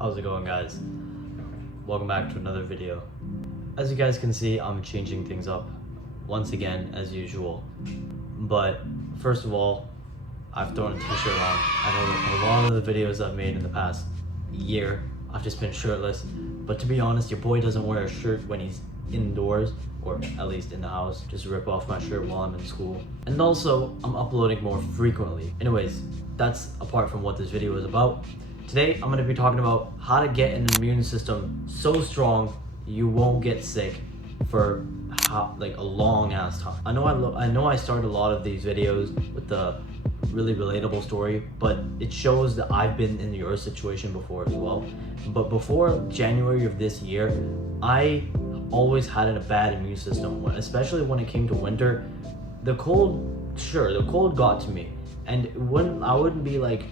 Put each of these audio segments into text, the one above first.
How's it going, guys? Welcome back to another video. As you guys can see, I'm changing things up once again as usual. But first of all, I've thrown a t-shirt on. I know a lot of the videos I've made in the past year, I've just been shirtless. But to be honest, your boy doesn't wear a shirt when he's indoors, or at least in the house. Just rip off my shirt while I'm in school. And also, I'm uploading more frequently. Anyways, that's apart from what this video is about. Today, I'm going to be talking about how to get an immune system so strong you won't get sick for a long ass time. I know I started a lot of these videos with the really relatable story, but it shows that I've been in your situation before as well. But before January of this year, I always had a bad immune system, especially when it came to winter. The cold got to me, and I wouldn't be like,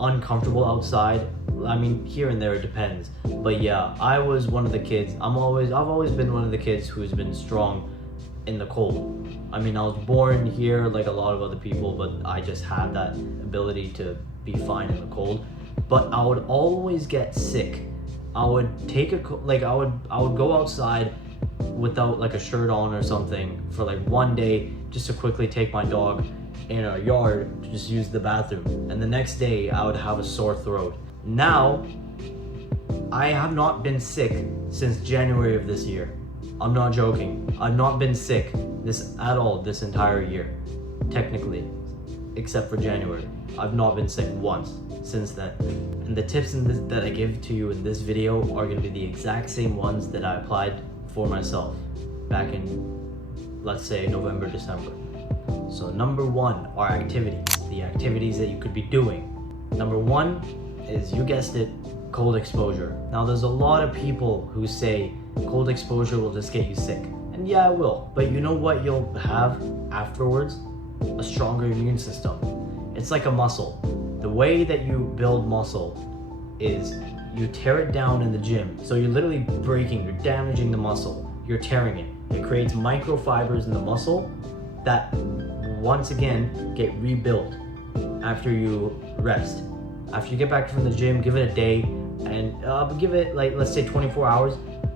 uncomfortable outside. I mean, here and there it depends, but yeah, I was one of the kids. I've always been one of the kids who's been strong in the cold. I mean, I was born here like a lot of other people, but I just had that ability to be fine in the cold. But I would always get sick. I would I would go outside without like a shirt on or something for like one day just to quickly take my dog in a yard to just use the bathroom, and the next day I would have a sore throat. Now I have not been sick since January of this year. I'm not joking. I've not been sick at all this entire year, technically, except for January. I've not been sick once since then. And the tips that I give to you in this video are going to be the exact same ones that I applied for myself back in, let's say, November, December. So number one are activities, the activities that you could be doing. Number one is, you guessed it, cold exposure. Now there's a lot of people who say cold exposure will just get you sick. And yeah, it will. But you know what you'll have afterwards? A stronger immune system. It's like a muscle. The way that you build muscle is you tear it down in the gym. So you're literally you're damaging the muscle. You're tearing it. It creates microfibers in the muscle that once again get rebuilt after you rest. After you get back from the gym, give it a day, and give it like, let's say 24 hours,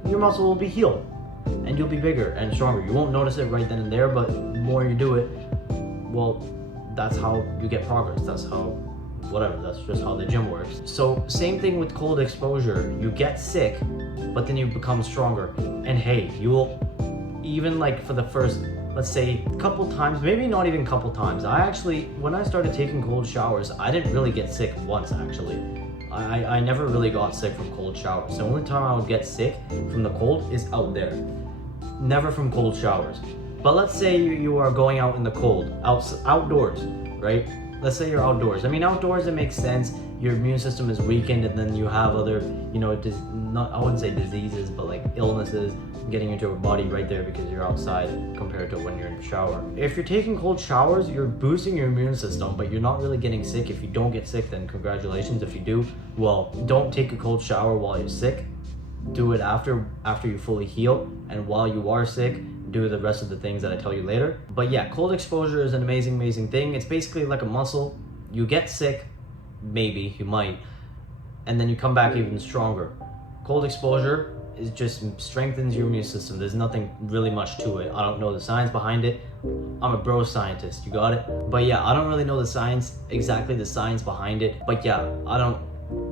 your muscle will be healed and you'll be bigger and stronger. You won't notice it right then and there, but the more you do it, well, that's how you get progress. That's just how the gym works. So same thing with cold exposure. You get sick, but then you become stronger. And hey, you will, even like for the first, let's say a couple times, maybe not even a couple times. When I started taking cold showers, I didn't really get sick once actually. I never really got sick from cold showers. The only time I would get sick from the cold is out there. Never from cold showers. But let's say you are going out in the cold, outdoors, right? Let's say you're outdoors. I mean, outdoors it makes sense. Your immune system is weakened, and then you have other, I wouldn't say diseases, but like illnesses getting into your body right there because you're outside compared to when you're in the shower. If you're taking cold showers, you're boosting your immune system, but you're not really getting sick. If you don't get sick, then congratulations. If you do, well, don't take a cold shower while you're sick. Do it after you fully heal, and while you are sick, do the rest of the things that I tell you later. But yeah, cold exposure is an amazing thing. It's basically like a muscle. You get sick, maybe, you might, and then you come back even stronger. Cold exposure is just strengthens your immune system. There's nothing really much to it. I don't know the science behind it. I'm a bro scientist, you got it? But yeah, I don't really know the science behind it. But yeah, I don't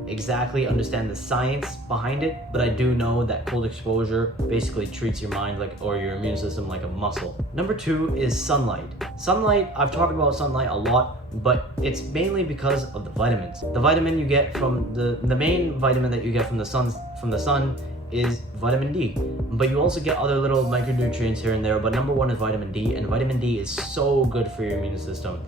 exactly understand the science behind it, but I do know that cold exposure basically treats your mind or your immune system like a muscle. Number two is sunlight. Sunlight, I've talked about sunlight a lot, but it's mainly because of the vitamins. The vitamin you get from the main vitamin that you get from the sun is vitamin D, but you also get other little micronutrients here and there, but number one is vitamin D, and vitamin D is so good for your immune system.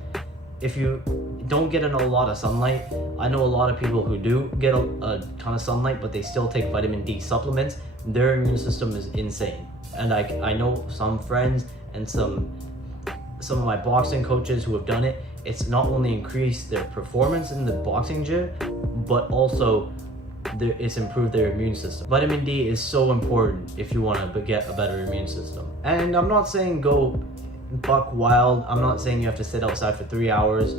If you don't get in a lot of sunlight, I know a lot of people who do get a ton of sunlight, but they still take vitamin D supplements. Their immune system is insane. And I know some friends and some of my boxing coaches who have done it. It's not only increased their performance in the boxing gym, but also it's improved their immune system. Vitamin D is so important if you want to get a better immune system. And I'm not saying go buck wild. I'm not saying you have to sit outside for 3 hours.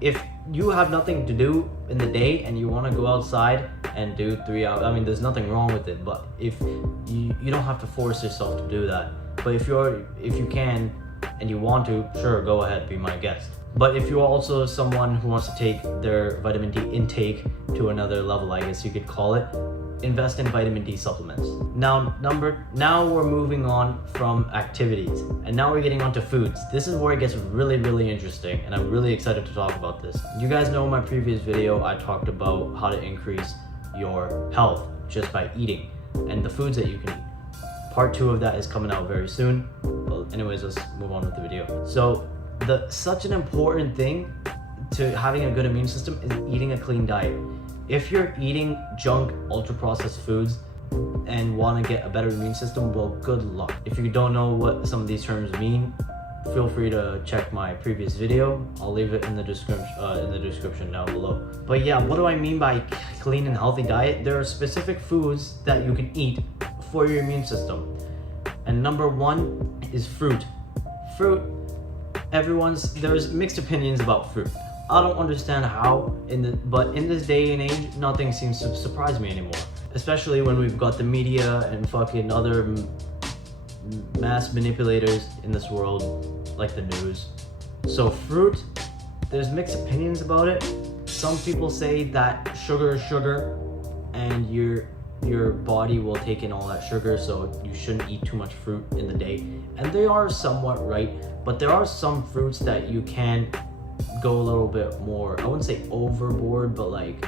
If you have nothing to do in the day and you want to go outside and do 3 hours, I mean, there's nothing wrong with it, but if you don't have to force yourself to do that. But if you can and you want to, sure, go ahead, be my guest. But if you're also someone who wants to take their vitamin D intake to another level, I guess you could call it, invest in vitamin D supplements. Now we're moving on from activities, and now we're getting onto foods. This is where it gets really interesting, and I'm really excited to talk about this. You guys know in my previous video I talked about how to increase your health just by eating and the foods that you can eat. Part 2 of that is coming out very soon. Well, anyways, let's move on with the video. So such an important thing to having a good immune system is eating a clean diet. If you're eating junk, ultra-processed foods and want to get a better immune system, well, good luck. If you don't know what some of these terms mean, feel free to check my previous video. I'll leave it in the description down below. But yeah, what do I mean by clean and healthy diet? There are specific foods that you can eat for your immune system. And number 1 is fruit. Fruit, there's mixed opinions about fruit. I don't understand how, but in this day and age, nothing seems to surprise me anymore. Especially when we've got the media and fucking other mass manipulators in this world, like the news. So fruit, there's mixed opinions about it. Some people say that sugar is sugar, and your body will take in all that sugar, so you shouldn't eat too much fruit in the day. And they are somewhat right, but there are some fruits that you can go a little bit more, I wouldn't say overboard, but like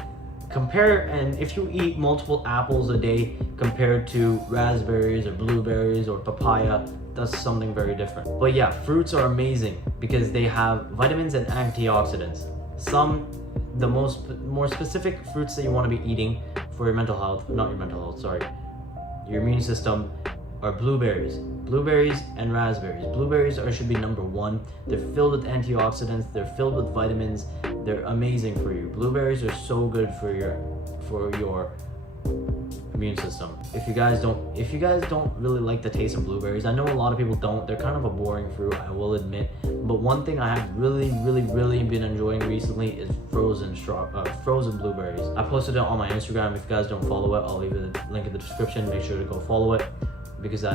compare, and if you eat multiple apples a day compared to raspberries or blueberries or papaya, that's something very different. But yeah, fruits are amazing because they have vitamins and antioxidants. The more specific fruits that you want to be eating for your mental health, not your mental health, sorry, your immune system, are blueberries and raspberries. Blueberries should be number 1. They're filled with antioxidants, they're filled with vitamins, they're amazing for you. Blueberries are so good for your immune system. If you guys don't really like the taste of blueberries, I know a lot of people don't, they're kind of a boring fruit, I will admit, but one thing I have really been enjoying recently is frozen blueberries. I posted it on my Instagram. If you guys don't follow it, I'll leave a link in the description. Make sure to go follow it, because I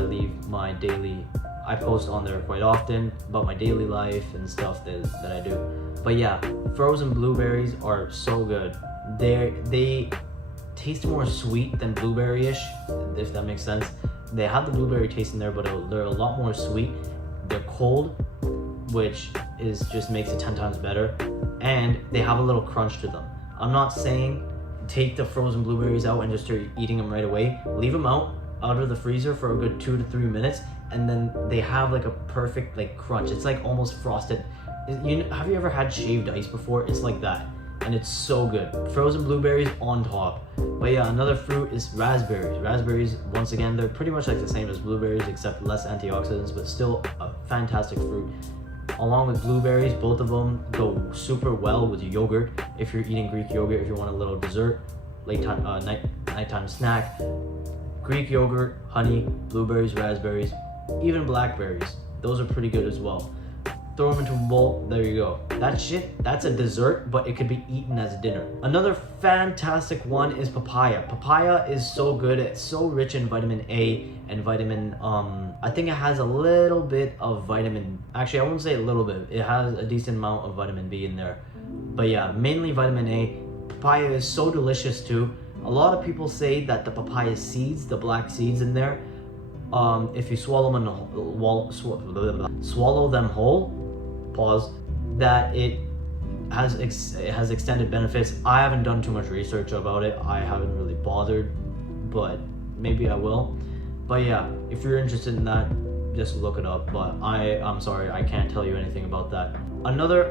post on there quite often about my daily life and stuff that I do. But yeah, frozen blueberries are so good. They taste more sweet than blueberry-ish, if that makes sense. They have the blueberry taste in there, but they're a lot more sweet. They're cold, which just makes it 10 times better, and they have a little crunch to them. I'm not saying take the frozen blueberries out and just start eating them right away. Leave them out of the freezer for a good 2 to 3 minutes, and then they have like a perfect like crunch. It's like almost frosted. Have you ever had shaved ice before? It's like that, and it's so good. Frozen blueberries on top. But yeah, another fruit is raspberries. Raspberries, once again, they're pretty much like the same as blueberries except less antioxidants, but still a fantastic fruit. Along with blueberries, both of them go super well with yogurt. If you're eating Greek yogurt, if you want a little dessert, nighttime snack, Greek yogurt, honey, blueberries, raspberries, even blackberries. Those are pretty good as well. Throw them into a bowl, there you go. That's a dessert, but it could be eaten as dinner. Another fantastic one is papaya. Papaya is so good, it's so rich in vitamin A and vitamin, I think it has a little bit of vitamin, actually I wouldn't say a little bit, it has a decent amount of vitamin B in there. But yeah, mainly vitamin A. Papaya is so delicious too. A lot of people say that the papaya seeds, the black seeds in there, if you swallow them whole, pause, that it has extended benefits. I haven't done too much research about it. I haven't really bothered, but maybe I will. But yeah, if you're interested in that, just look it up. But I'm sorry, I can't tell you anything about that. Another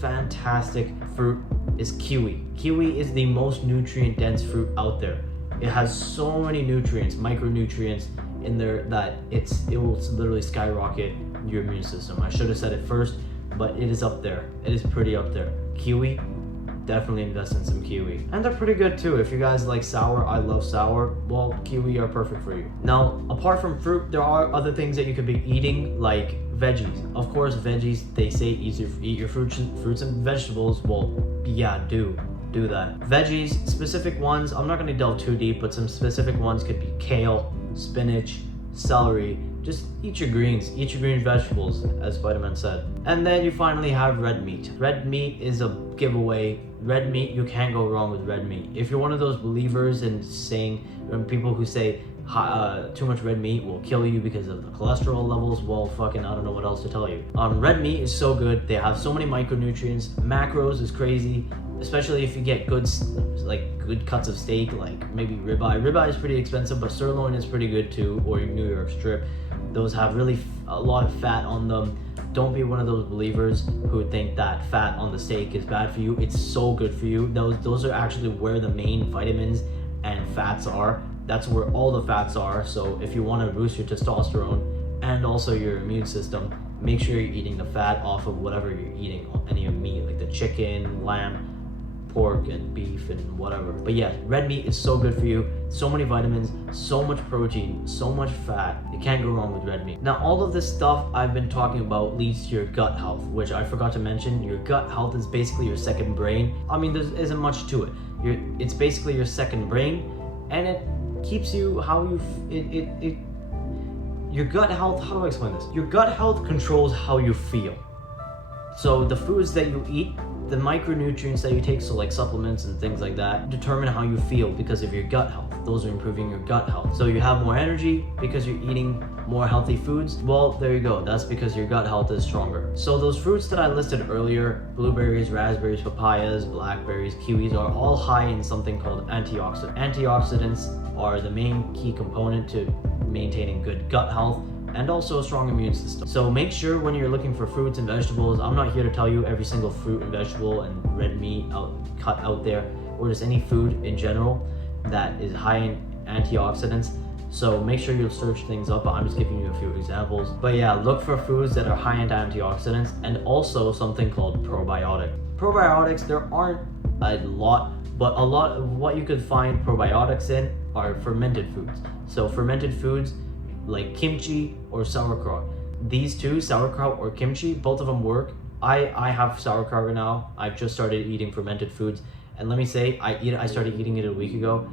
fantastic fruit is kiwi. Kiwi is the most nutrient dense fruit out there. It has so many nutrients, micronutrients in there that it will literally skyrocket your immune system. I should have said it first, but it is up there. It is pretty up there. Kiwi, definitely invest in some kiwi. And they're pretty good too. If you guys like sour, I love sour, well, kiwi are perfect for you. Now, apart from fruit, there are other things that you could be eating, like veggies. Of course, veggies, they say eat your fruits and vegetables. Well, yeah, do that. Veggies, specific ones, I'm not gonna delve too deep, but some specific ones could be kale, spinach, celery. Just eat your greens vegetables, as Spider-Man said. And then you finally have red meat. Red meat is a giveaway. Red meat, you can't go wrong with red meat. If you're one of those believers in saying, when people who say too much red meat will kill you because of the cholesterol levels, well, fucking, I don't know what else to tell you. Red meat is so good. They have so many micronutrients. Macros is crazy, especially if you get good cuts of steak, like maybe ribeye. Ribeye is pretty expensive, but sirloin is pretty good too, or your New York strip. Those have really a lot of fat on them. Don't be one of those believers who think that fat on the steak is bad for you. It's so good for you. Those are actually where the main vitamins and fats are. That's where all the fats are. So if you want to boost your testosterone and also your immune system, make sure you're eating the fat off of whatever you're eating, any of meat, like the chicken, lamb, pork, and beef, and whatever. But yeah, red meat is so good for you. So many vitamins, so much protein, so much fat. You can't go wrong with red meat. Now, all of this stuff I've been talking about leads to your gut health, which I forgot to mention. Your gut health is basically your second brain. I mean, there isn't much to it. It's basically your second brain, and it keeps you how you your gut health, how do I explain this? Your gut health controls how you feel. So the foods that you eat, the micronutrients that you take, so like supplements and things like that, determine how you feel because of your gut health. Those are improving your gut health. So you have more energy because you're eating more healthy foods. Well, there you go. That's because your gut health is stronger. So those fruits that I listed earlier, blueberries, raspberries, papayas, blackberries, kiwis, are all high in something called antioxidants. Antioxidants are the main key component to maintaining good gut health and also a strong immune system. So make sure when you're looking for fruits and vegetables, I'm not here to tell you every single fruit and vegetable and red meat cut out there, or just any food in general that is high in antioxidants. So make sure you search things up, but I'm just giving you a few examples. But yeah, look for foods that are high in antioxidants, and also something called probiotic. Probiotics, there aren't a lot, but a lot of what you could find probiotics in are fermented foods. So fermented foods like kimchi or sauerkraut. These two, sauerkraut or kimchi, both of them work. I have sauerkraut right now. I've just started eating fermented foods, and let me say, I started eating it a week ago.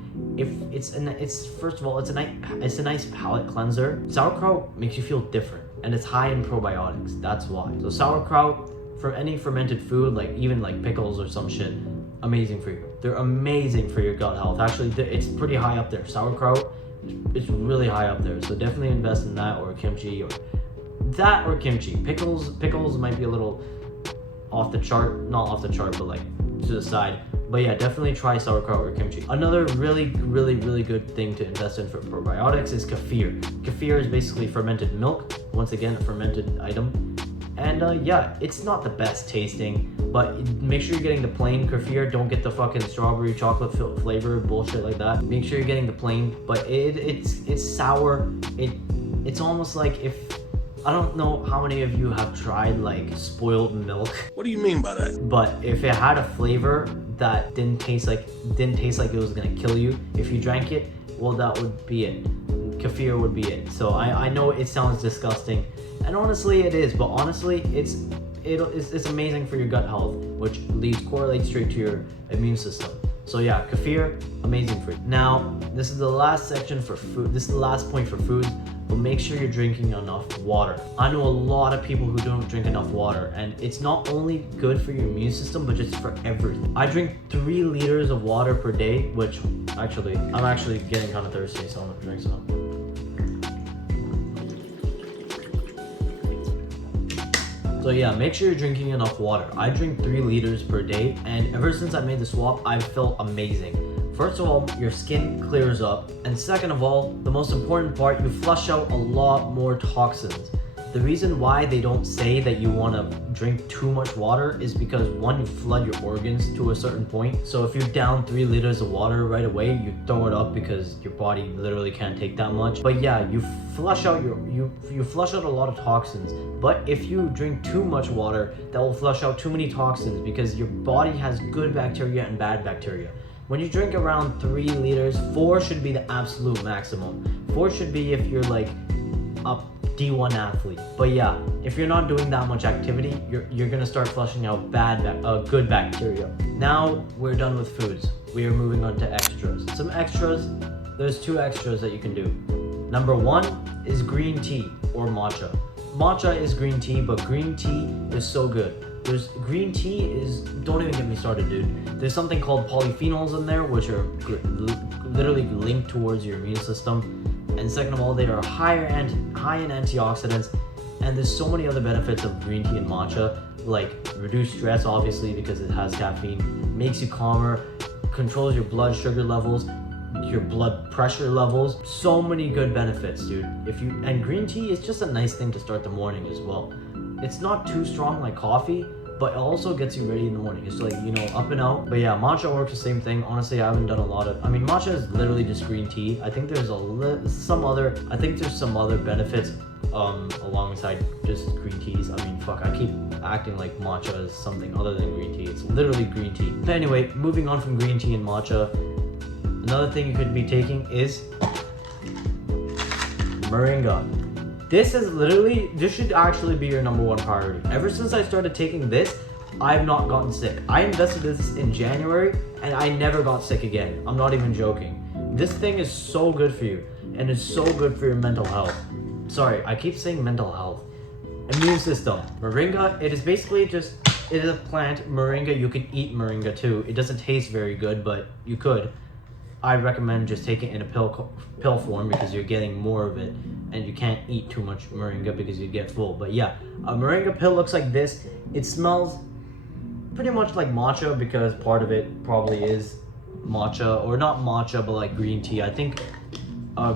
First of all, it's a nice palate cleanser. Sauerkraut makes you feel different, and it's high in probiotics. That's why. So sauerkraut, for any fermented food, like even like pickles or some shit, amazing for you. They're amazing for your gut health. Actually, it's pretty high up there. Sauerkraut, it's really high up there. So definitely invest in that, or kimchi, or kimchi. Pickles might be a little off the chart, not off the chart, but like to the side. But yeah, definitely try sauerkraut or kimchi. Another really good thing to invest in for probiotics is kefir. Kefir is basically fermented milk. Once again, a fermented item. And yeah, it's not the best tasting, but make sure you're getting the plain kefir. Don't get the fucking strawberry chocolate flavor bullshit like that. Make sure you're getting the plain, but it's sour. It's almost like if, I don't know how many of you have tried like spoiled milk. What do you mean by that? But if it had a flavor that didn't taste like it was gonna kill you if you drank it, well, that would be it. Kefir would be it. So I know it sounds disgusting, and honestly it is, but honestly it's amazing for your gut health, which correlates straight to your immune system. So yeah, kefir, amazing for you. Now, this is the last section for food. This is the last point for food, but make sure you're drinking enough water. I know a lot of people who don't drink enough water, and it's not only good for your immune system, but just for everything. I drink 3 liters of water per day, which I'm actually getting kind of thirsty, so I'm gonna drink some. So yeah, make sure you're drinking enough water. I drink 3 liters per day, and ever since I made the swap, I've felt amazing. First of all, your skin clears up, and second of all, the most important part, you flush out a lot more toxins. The reason why they don't say that you want to drink too much water is because, one, you flood your organs to a certain point. So if you're down 3 liters of water right away, you throw it up because your body literally can't take that much. But yeah, you flush out you flush out a lot of toxins. But if you drink too much water, that will flush out too many toxins because your body has good bacteria and bad bacteria. When you drink around 3 liters, 4 should be the absolute maximum. 4 should be if you're like up D1 athlete. But yeah, if you're not doing that much activity, you're gonna start flushing out good bacteria. Now we're done with foods. We are moving on to extras. Some extras, there's 2 extras that you can do. Number 1 is green tea or matcha. Matcha is green tea, but green tea is so good. Green tea is, don't even get me started, dude. There's something called polyphenols in there, which are literally linked towards your immune system. And second of all, they are high in antioxidants. And there's so many other benefits of green tea and matcha, like reduce stress, obviously, because it has caffeine, makes you calmer, controls your blood sugar levels, your blood pressure levels. So many good benefits, dude. And green tea is just a nice thing to start the morning as well. It's not too strong like coffee, but it also gets you ready in the morning. It's like, you know, up and out. But yeah, matcha works the same thing. Honestly, I haven't done a lot of, matcha is literally just green tea. I think there's some other benefits alongside just green teas. I keep acting like matcha is something other than green tea. It's literally green tea. But anyway, moving on from green tea and matcha, another thing you could be taking is moringa. This should actually be your number 1 priority. Ever since I started taking this, I've not gotten sick. I invested this in January and I never got sick again. I'm not even joking. This thing is so good for you and it's so good for your mental health. Sorry, I keep saying mental health. Immune system. Moringa, it is a plant. Moringa, you can eat moringa too. It doesn't taste very good, but you could. I recommend just taking it in a pill form because you're getting more of it and you can't eat too much moringa because you get full. But yeah, a moringa pill looks like this. It smells pretty much like matcha because part of it probably is matcha, or not matcha, but like green tea. I think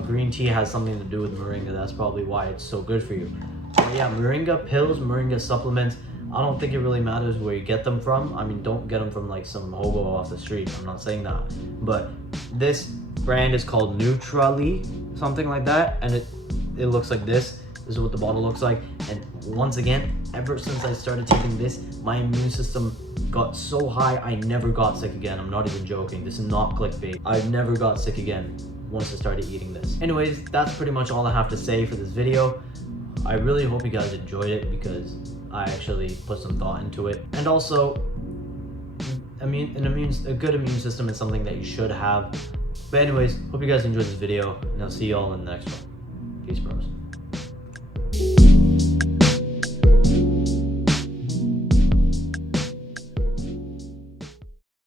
green tea has something to do with moringa. That's probably why it's so good for you. But yeah, moringa pills, moringa supplements, I don't think it really matters where you get them from. Don't get them from like some hobo off the street. I'm not saying that. But this brand is called Neutrali, something like that. And it looks like this. This is what the bottle looks like. And once again, ever since I started taking this, my immune system got so high, I never got sick again. I'm not even joking. This is not clickbait. I never got sick again once I started eating this. Anyways, that's pretty much all I have to say for this video. I really hope you guys enjoyed it because I actually put some thought into it. And also, a good immune system is something that you should have. But anyways, hope you guys enjoyed this video, and I'll see y'all in the next one. Peace, bros.